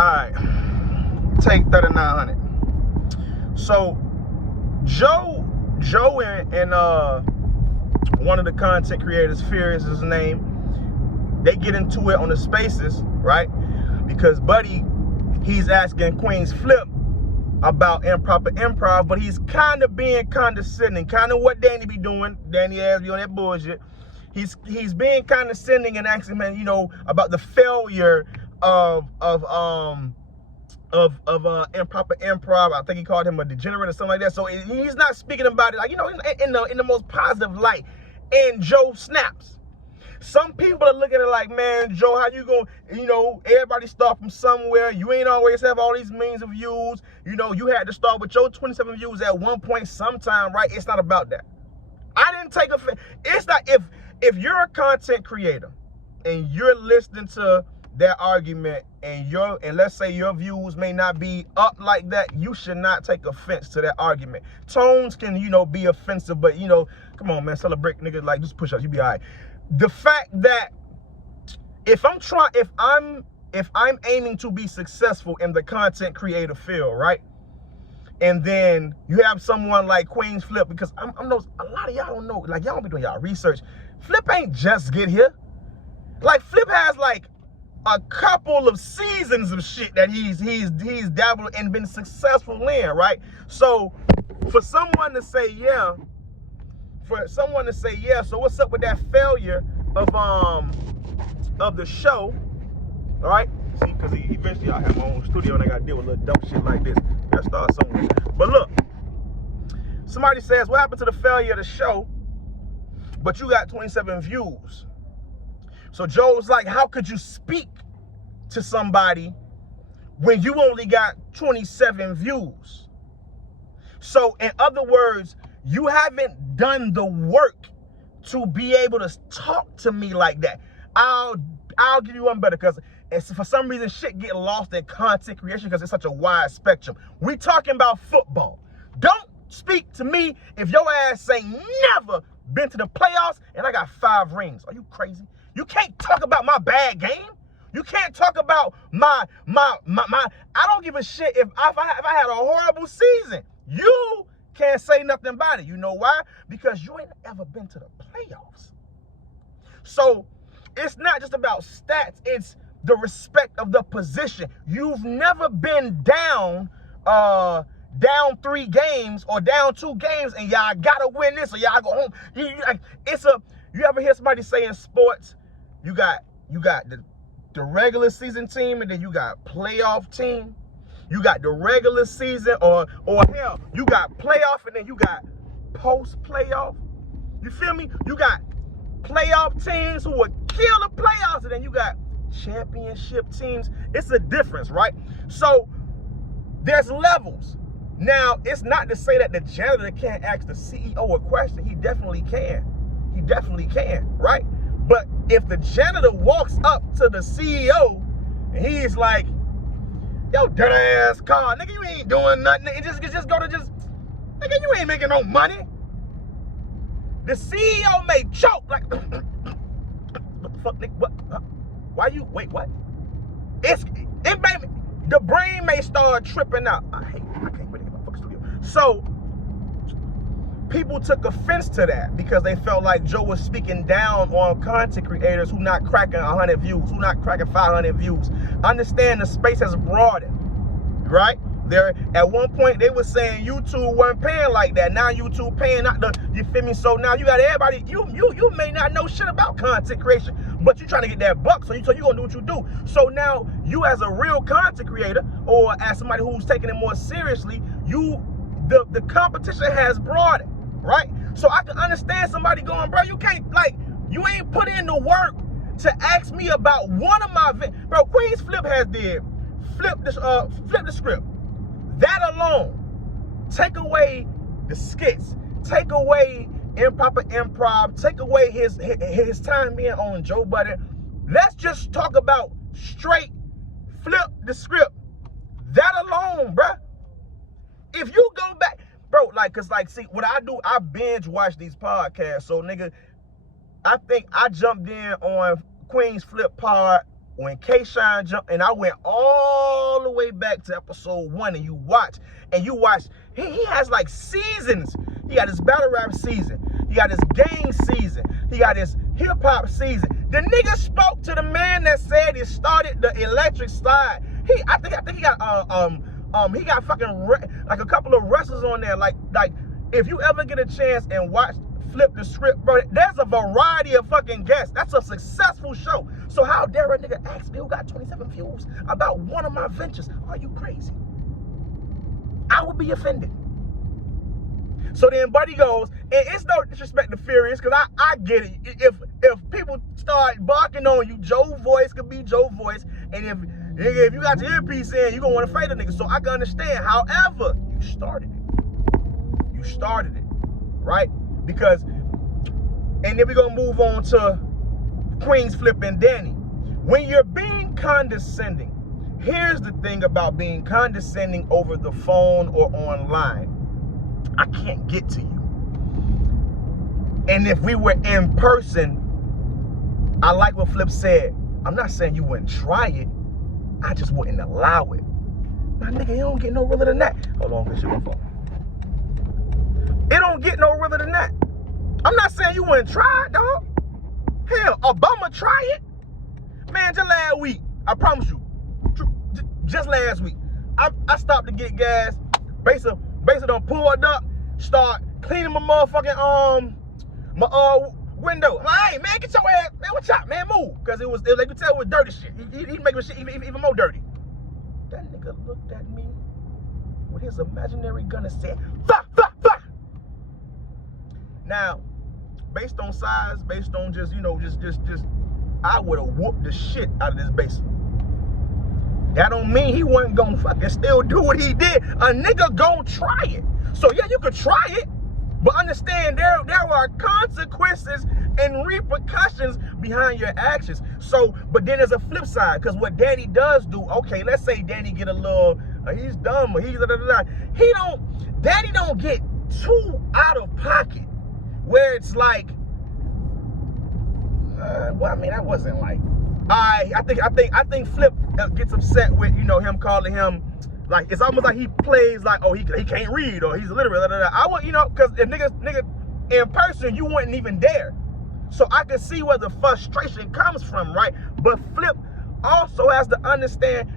Alright. Take 3,900. So Joe and one of the content creators, Fear is his name, they get into it on the spaces, right? Because Buddy, he's asking Queen's Flip about improper improv, but he's kind of being condescending, kind of what Danny be doing. Danny has be on that bullshit. He's being condescending and asking him, you know, about the failure of improper improv. I think he called him a degenerate or something like that. So he's not speaking about it, like, you know, in the most positive light. And Joe snaps. Some people are looking at it like, man, Joe, how you gonna, you know, everybody start from somewhere. You ain't always have all these millions of views. You know, you had to start with your 27 views at one point sometime, right? It's not about that. I didn't take offense. It's not, if you're a content creator and you're listening to that argument and let's say your views may not be up like that, you should not take offense to that argument. Tones can, you know, be offensive, but, you know, come on, man, celebrate, nigga, like, just push up, you be all right. The fact that if I'm aiming to be successful in the content creator field, right? And then you have someone like Queen's Flip, because I know a lot of y'all don't know, like, y'all don't be doing y'all research. Flip ain't just get here. Like, Flip has like a couple of seasons of shit that he's dabbled and been successful in, right? So for someone to say yeah, so what's up with that failure of the show? All right, see, because eventually I have my own studio and I gotta deal with little dumb shit like this. Gotta start somewhere. But look, somebody says, what happened to the failure of the show? But you got 27 views. So Joe's like, how could you speak to somebody when you only got 27 views? So in other words, you haven't done the work to be able to talk to me like that. I'll give you one better, because for some reason shit get lost in content creation because it's such a wide spectrum. We talking about football. Don't speak to me if your ass ain't never been to the playoffs and I got 5 rings. Are you crazy? You can't talk about my bad game. You can't talk about my I don't give a shit if I had a horrible season. You can't say nothing about it. You know why? Because you ain't ever been to the playoffs. So it's not just about stats, it's the respect of the position. You've never been down 3 games or down 2 games and y'all gotta win this or y'all go home. You ever hear somebody say in sports, you got the regular season team and then you got playoff team. You got the regular season or hell, you got playoff and then you got post-playoff. You feel me? You got playoff teams who will kill the playoffs and then you got championship teams. It's a difference, right? So there's levels. Now, it's not to say that the janitor can't ask the CEO a question. He definitely can. He definitely can, right? But if the janitor walks up to the CEO and he's like, yo, dirty ass car, nigga, you ain't doing nothing. Nigga, just go to nigga, you ain't making no money. The CEO may choke like, what the fuck, nigga? What? Why you? Wait, what? The brain may start tripping out. I can't wait to get my fucking studio. So people took offense to that because they felt like Joe was speaking down on content creators who not cracking 100 views, who not cracking 500 views. Understand the space has broadened, right? There, at one point they were saying YouTube wasn't paying like that. Now YouTube paying, not the, you feel me? So now you got everybody. You may not know shit about content creation, but you trying to get that buck, so you gonna do what you do. So now you, as a real content creator or as somebody who's taking it more seriously, the competition has broadened. Right? So I can understand somebody going, bro, you can't, like, you ain't put in the work to ask me about one of my, bro, Queen's Flip has did, flip the script. That alone, take away the skits, take away improper improv, take away his time being on Joe Budden. Let's just talk about straight flip the script. That alone, bro. If you go back, bro, like, cause like, see, what I do, I binge watch these podcasts. So, nigga, I think I jumped in on Queen's Flip pod when K-Shine jumped, and I went all all the way back to episode 1 and you watch, he has like seasons. He got his battle rap season. He got his gang season. He got his hip hop season. The nigga spoke to the man that said he started the electric slide. I think he got fucking like a couple of wrestlers on there. Like if you ever get a chance and watch Flip the Script, bro, there's a variety of fucking guests. That's a successful show. So how dare a nigga ask me who got 27 views about one of my ventures? Are you crazy? I would be offended. So then Buddy goes, and it's no disrespect to Furious, because I get it. If people start barking on you, Joe voice could be Joe voice, and if you got your earpiece in, you're going to want to fight a nigga. So I can understand. However, you started it. You started it, right? Because, and then we're going to move on to Queens, Flip, and Danny. When you're being condescending, here's the thing about being condescending over the phone or online. I can't get to you. And if we were in person, I like what Flip said. I'm not saying you wouldn't try it. I just wouldn't allow it. My nigga, you don't get no realer than that. Hold on, this shit my phone. It don't get no realer than that. I'm not saying you wouldn't try it, dog. Hell, Obama try it. Man, just last week, I promise you, just last week, I stopped to get gas. Basically done pulled up, start cleaning my motherfucking my window. I'm like, hey man, get your ass, man, what's up, man, move. Cause it was like you tell it was dirty shit. He making shit even more dirty. That nigga looked at me with his imaginary gun and said, fuck, fuck, fuck. Now, based on size, based on just, you know, just I would have whooped the shit out of this basin. That don't mean he wasn't gonna fucking still do what he did. A nigga gon' try it. So yeah, you could try it, but understand there are consequences and repercussions behind your actions. So, but then there's a flip side, because what Danny does do, okay, let's say Danny get a little, he's dumb, or he's Danny don't get too out of pocket, where it's like, well, I mean, that wasn't like, I think Flip gets upset with, you know, him calling him, like, it's almost like he plays like, oh, he can't read, or he's illiterate. I want, you know, because if nigga in person, you wouldn't even dare. So I can see where the frustration comes from, right? But Flip also has to understand,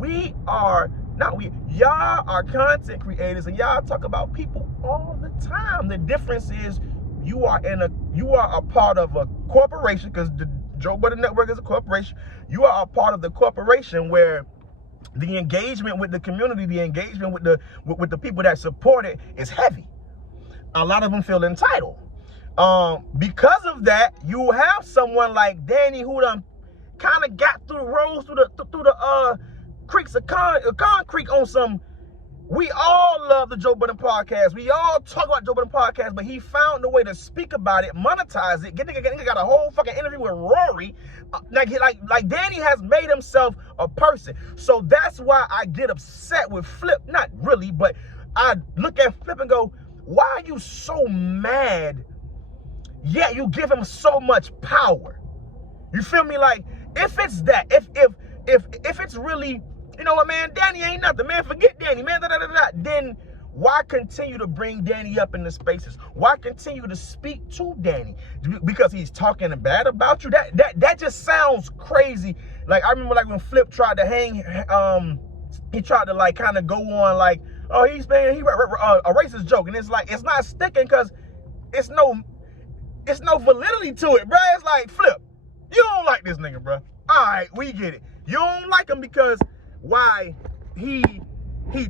y'all are content creators, and y'all talk about people all the time. The difference is you are a part of a corporation, because the Joe Budden Network is a corporation. You are a part of the corporation where the engagement with the community, the engagement with the people that support it is heavy. A lot of them feel entitled. Because of that, you have someone like Danny who done kind of got through the roads, through the creeks of concrete on some. We all love the Joe Budden podcast. We all talk about Joe Budden podcast, but he found a way to speak about it, monetize it. Nigga got a whole fucking interview with Rory. Like Danny has made himself a person. So that's why I get upset with Flip. Not really, but I look at Flip and go, why are you so mad? Yeah, you give him so much power. You feel me? Like, if it's that, if it's really, you know what, man, Danny ain't nothing, man, forget Danny, man, then why continue to bring Danny up in the spaces? Why continue to speak to Danny? Because he's talking bad about you? That just sounds crazy. Like, I remember, like, when Flip tried to hang, he tried to, like, kind of go on, like, oh, he's saying a racist joke, and it's like, it's not sticking, because it's no validity to it, bro. It's like, Flip, you don't like this nigga, bro. All right, we get it. You don't like him because why? He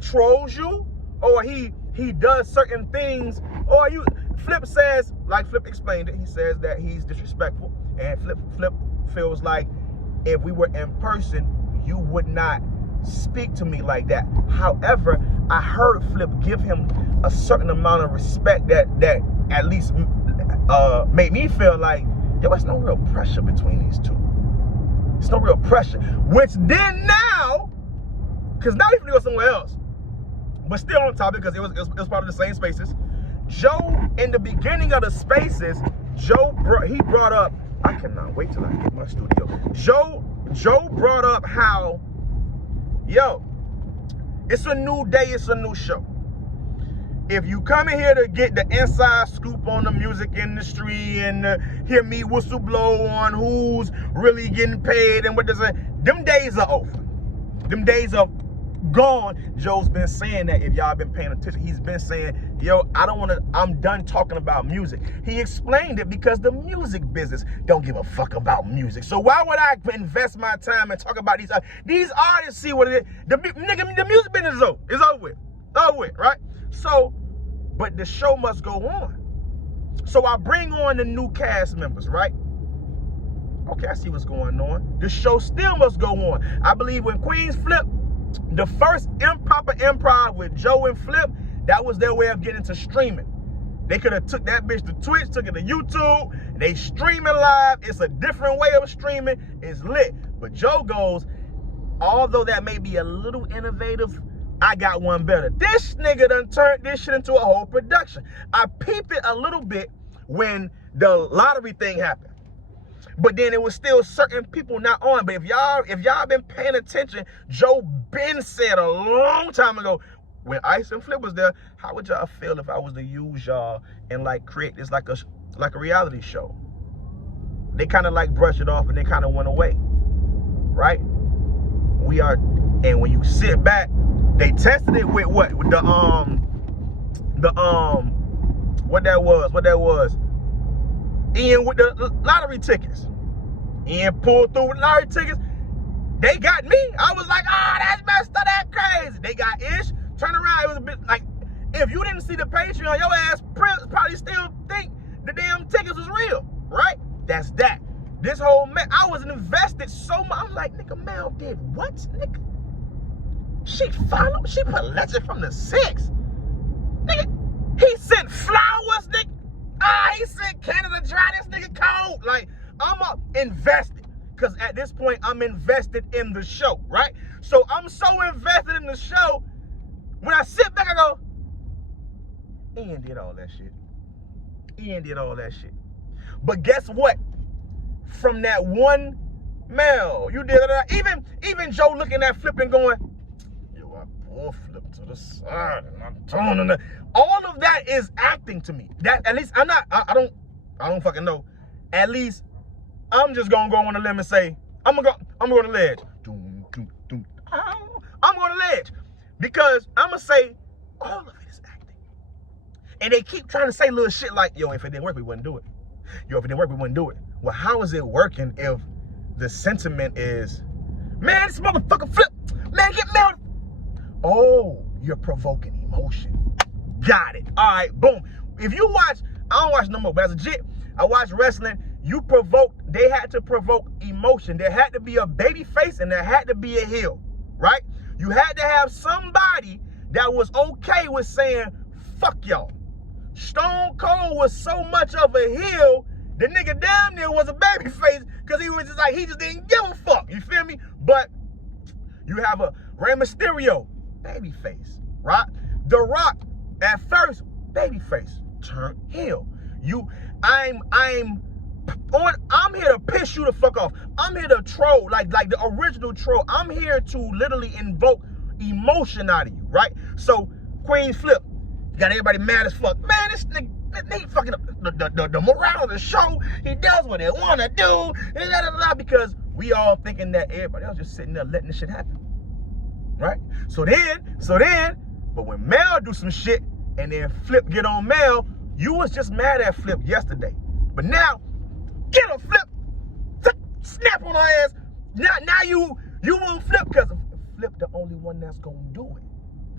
trolls you, or he does certain things, or Flip says, like Flip explained it, he says that he's disrespectful, and Flip feels like if we were in person, you would not speak to me like that. However, I heard Flip give him a certain amount of respect that at least made me feel like, yo, there's no real pressure between these two. There's no real pressure. Which then now, because now we can go somewhere else, but still on topic, because it was part of the same spaces. Joe, in the beginning of the spaces, he brought up, I cannot wait till I get my studio. Joe brought up how, yo, It's a new day, it's a new show. If you come in here to get the inside scoop on the music industry and hear me whistle blow on who's really getting paid and what does it, them days are over. Them days are gone. Joe's been saying that. If y'all been paying attention, he's been saying, yo, I'm done talking about music. He explained it because the music business don't give a fuck about music. So why would I invest my time and talk about these artists? See what it is. The music business is over. It's over with. Over with, right? So, but the show must go on. So I bring on the new cast members, right? Okay, I see what's going on. The show still must go on. I believe when QUEENZ flipped, the first improper improv with Joe and Flip, that was their way of getting to streaming. They could have took that bitch to Twitch, took it to YouTube, they streaming live. It's a different way of streaming. It's lit. But Joe goes, although that may be a little innovative, I got one better. This nigga done turned this shit into a whole production. I peeped it a little bit when the lottery thing happened. But then it was still certain people not on. But if y'all been paying attention, Joe Ben said a long time ago, when Ice and Flip was there, how would y'all feel if I was to use y'all and like create this like a reality show? They kind of like brushed it off and they kind of went away, right? And when you sit back, they tested it with what? With the what that was? Ian with the lottery tickets. Ian pulled through with lottery tickets. They got me. I was like, that's messed up, that crazy. They got Ish. Turn around, it was a bit like, if you didn't see the Patreon, your ass probably still think the damn tickets was real, right? That's that. This whole man, I was invested so much. I'm like, nigga, Mel did what, nigga? She put legend from the 6. Nigga, he sent flowers, nigga. He sent Canada Dry, this nigga cold. Like, I'm invested. Because at this point, I'm invested in the show, right? So I'm so invested in the show, when I sit back, I go, Ian did all that shit. Ian did all that shit. But guess what? From that one Mel, you did it. Even Joe looking at Flip and going, yo, I pull Flip to the side and I'm turning the. All of that is acting to me. That at least I don't fucking know. At least I'm just gonna go on a limb and say, I'm gonna go on the ledge. I'm going to ledge. Because I'm gonna say all of it is acting. And they keep trying to say little shit like, yo, if it didn't work, we wouldn't do it. Yo, if it didn't work, we wouldn't do it. Well, how is it working if the sentiment is, man, this motherfucker Flip, man, get me out. Oh, you're provoking emotion. Got it. All right, boom. If you watch, I don't watch no more, but as a jit, I watch wrestling. They had to provoke emotion. There had to be a baby face and there had to be a heel, right? You had to have somebody that was okay with saying, fuck y'all. Stone Cold was so much of a heel, the nigga damn near was a baby face because he was just like, he just didn't give a fuck. You feel me? But you have a Rey Mysterio, baby face, right? The Rock, at first, baby face, turn heel. I'm here to piss you the fuck off. I'm here to troll, like the original troll. I'm here to literally invoke emotion out of you, right? So, QUEENZ Flip, got everybody mad as fuck. Man, this nigga, they fucking up the morale of the show. He does what they want to do, because we all thinking that everybody else just sitting there letting this shit happen, right? So then, but when Mel do some shit and then Flip get on Mel, you was just mad at Flip yesterday. But now, get a Flip, snap on her ass. Now you won't Flip because Flip the only one that's gonna do it.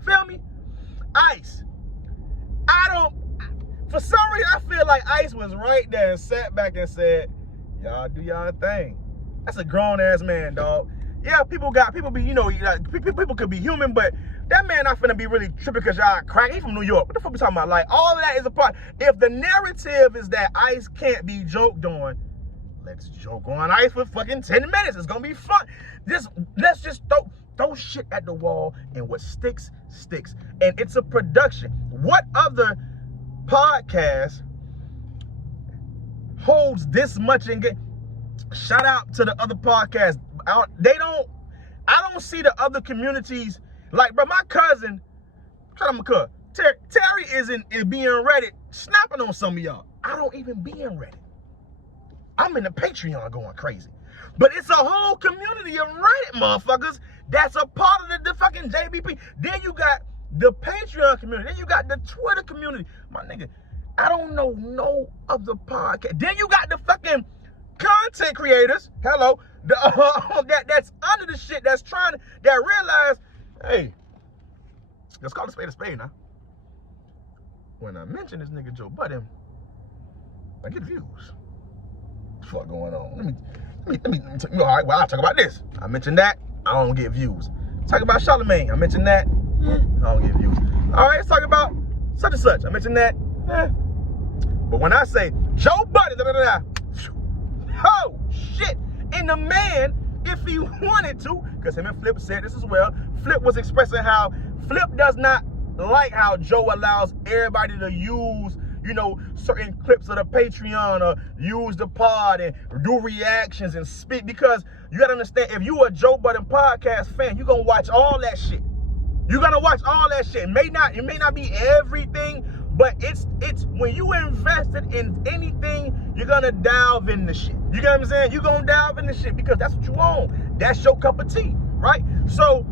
Feel me? Ice. For some reason, I feel like Ice was right there and sat back and said, y'all do y'all thing. That's a grown ass man, dog. Yeah, people be, people could be human, but that man not finna be really tripping because y'all crack. He from New York. What the fuck we talking about? Like, all of that is a part. If the narrative is that Ice can't be joked on, let's joke on Ice for fucking 10 minutes. It's gonna be fun. Let's just throw shit at the wall, and what sticks, sticks. And it's a production. What other podcast holds this much engagement? Shout out to the other podcasts. I don't see the other communities Like, bro, my cousin, shout out my cousin, Terry is being Reddit, snapping on some of y'all. I don't even be in Reddit. I'm in the Patreon going crazy. But it's a whole community of Reddit motherfuckers that's a part of the fucking JBP. Then you got the Patreon community. Then you got the Twitter community. My nigga, I don't know no other podcast. Then you got the fucking content creators. Hello. That's under the shit that realize, hey, let's call a spade now. When I mention this nigga Joe Budden, I get views. What the fuck going on? Let me all right, well, I'll talk about this. I mentioned that, I don't get views. Talk about Charlemagne, I mentioned that, I don't get views. All right, let's talk about such and such. I mentioned that, But when I say Joe Budden, oh shit. And the man, if he wanted to, because him and Flip said this as well, Flip was expressing how Flip does not like how Joe allows everybody to use, you know, certain clips of the Patreon or use the pod and do reactions and speak, because you gotta understand, if you a Joe Budden podcast fan, you're gonna watch all that shit. You're gonna watch all that shit. It may not be everything, but it's when you invested in anything, you're gonna delve in the shit. You get what I'm saying? You're gonna delve in the shit because that's what you own. That's your cup of tea, right? So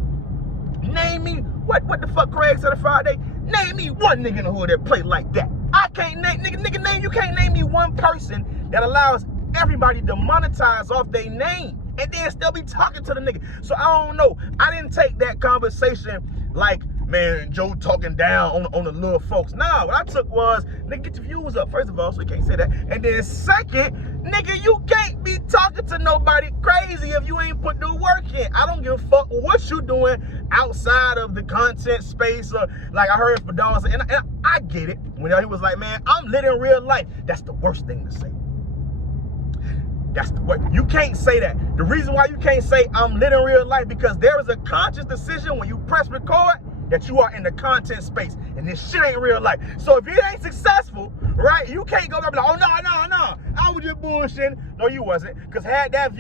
name me what the fuck Craig said on Friday. Name me one nigga in the hood that play like that. I can't name nigga. You can't name me one person that allows everybody to monetize off their name and then still be talking to the nigga. So I don't know. I didn't take that conversation like, man, Joe talking down on the little folks. Nah, what I took was, nigga, get your views up, first of all, so you can't say that. And then second, nigga, you can't be talking to nobody crazy if you ain't put the work in. I don't give a fuck what you doing outside of the content space. Like I heard for dogs, and I get it. When he was like, man, I'm lit in real life. That's the worst thing to say. That's the way. You can't say that. The reason why you can't say I'm lit in real life, because there is a conscious decision when you press record that you are in the content space and this shit ain't real life. So if it ain't successful, right, you can't go there and be like, oh no, I was just bullshitting. No, you wasn't. Because had that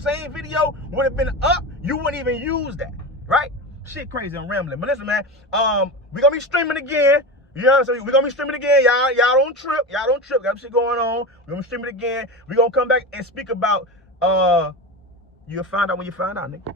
same video would have been up, you wouldn't even use that, right? Shit crazy, I'm rambling. But listen, man, we gonna be streaming again. You know, so we're gonna be streaming again. Y'all don't trip. Got shit going on. We're gonna be streaming again. We're gonna come back and speak about you'll find out when you find out, nigga.